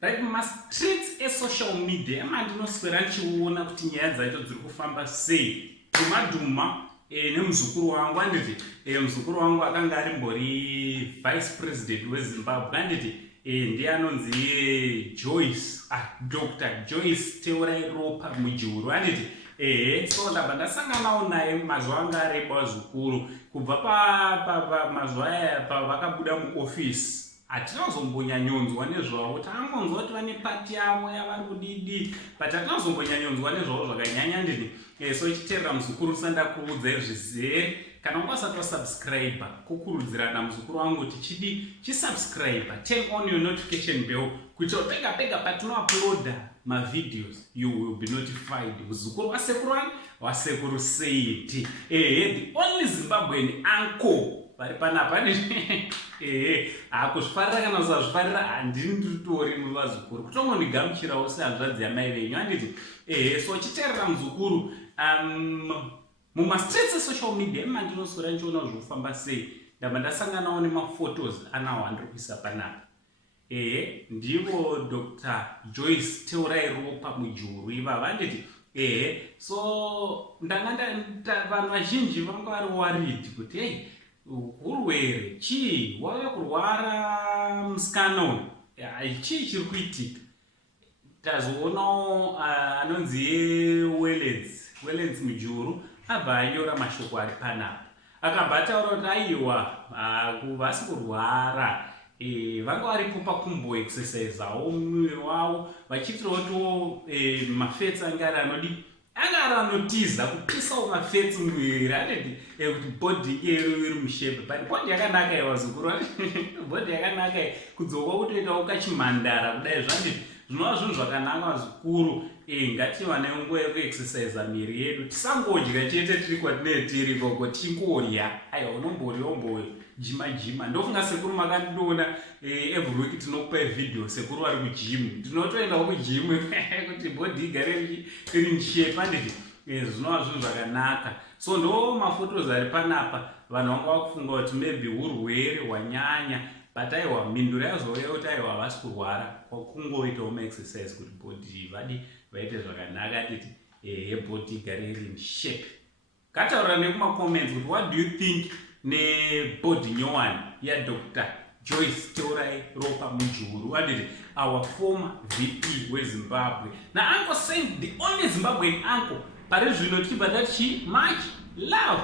Right, mastreets social media mandinoswera ndichiona kuti nyaya dzacho dziri kufamba sei. Dhuma nemuzukuru wangu anditi muzukuru wangu akanga arimbori vice president weZimbabwe anditi ndiye anonzi Joyce Dr. Joyce Teurai Ropa Mujuru anditi so ndabva ndasanganawo naye mazuva anga areba zvikuru kubva mazuva aya pavakabuda muofisi. Hatinozombonyanyonzwa nezvavo, takangonzwa kuti vane pati yavo yavari kudidi, but hatinozombonyanyonzwa nezvavo zvakanyanya ndini. So ichiteerera muzukuru sandakuudza izvizere, kana wanga usati wasubscribe, kukurudzirana muzukuru wangu kuti chisubscribe, turn on your notification bell, kuitira pega pega patinouploada mavideos, you will be notified. Muzukuru wasekuru Said, the only Zimbabwean uncle vari panapa kuzvifarira kana usazvifarira handini nditori muvazukuru kutongondigamuchirawo sehanzvadzi yamai venyu handiti. So chiteerera muzukuru mumastreets esocial media mandinoswera ndichiona zviri kufamba sei. Ndabva ndasanganawo nemaphotos anawo andiri kuisa panapa. Ndivo Dr. Joyce Teurai Ropa Mujuru ivava handiti. So vanhu vazhinji vanga vari worried kuti urwere chii, wava kurwara musikana chii chiri kuitika. Tazoonawo anonzi Wellens Mujuru abva anyora mashoko ari panapa, akabva ataura kuti aiwa vasi kurwara vanga varipo pakumboexercisawo muviri wavo vachiitirawo kuti mafetsi anga ari anodii anga ari anotiza kupisawo mafetsi muviri aneti kuti bhodhi iri mushepe but bhodhi yakanaka yavazukuru bhodhi yakanaka kudzoka kutoitawo kachimhandara kudai zvanditi zvinova zvinhu zvakanaka zvikuru. Ngativa nenguva yekuexercisa miri yedu, tisangodya chete tiri kwatinenge tiri koko tingodya aiwa unomborya jima. Ndofunga sekuru makandiona every week tinokupa video sekuru vari kujimu, ndinotoendawo kujimu kuti bhodhi igare iri mushepe handiti. Zvinova zvinhu zvakanaka. So ndo maphotos ari panapa, vanhu vanga vakufunga kuti maybe urwere hwanyanya, but aiwa mhinduro yazouya kuti aiwa havasi kurwara, kwakungoitawo maexercise kuti bhodhi vaite zvakanaka handiti bhodhi igare iri mushepe. Ngataurira nekumacomments kuti what do you think nebhodhi nyowani yaDr. Joyce Teurai Ropa Mujuru handiti, our former VP weZimbabwe naUncle Said, the only Zimbabwean uncle pari zvino tichibva tati much love.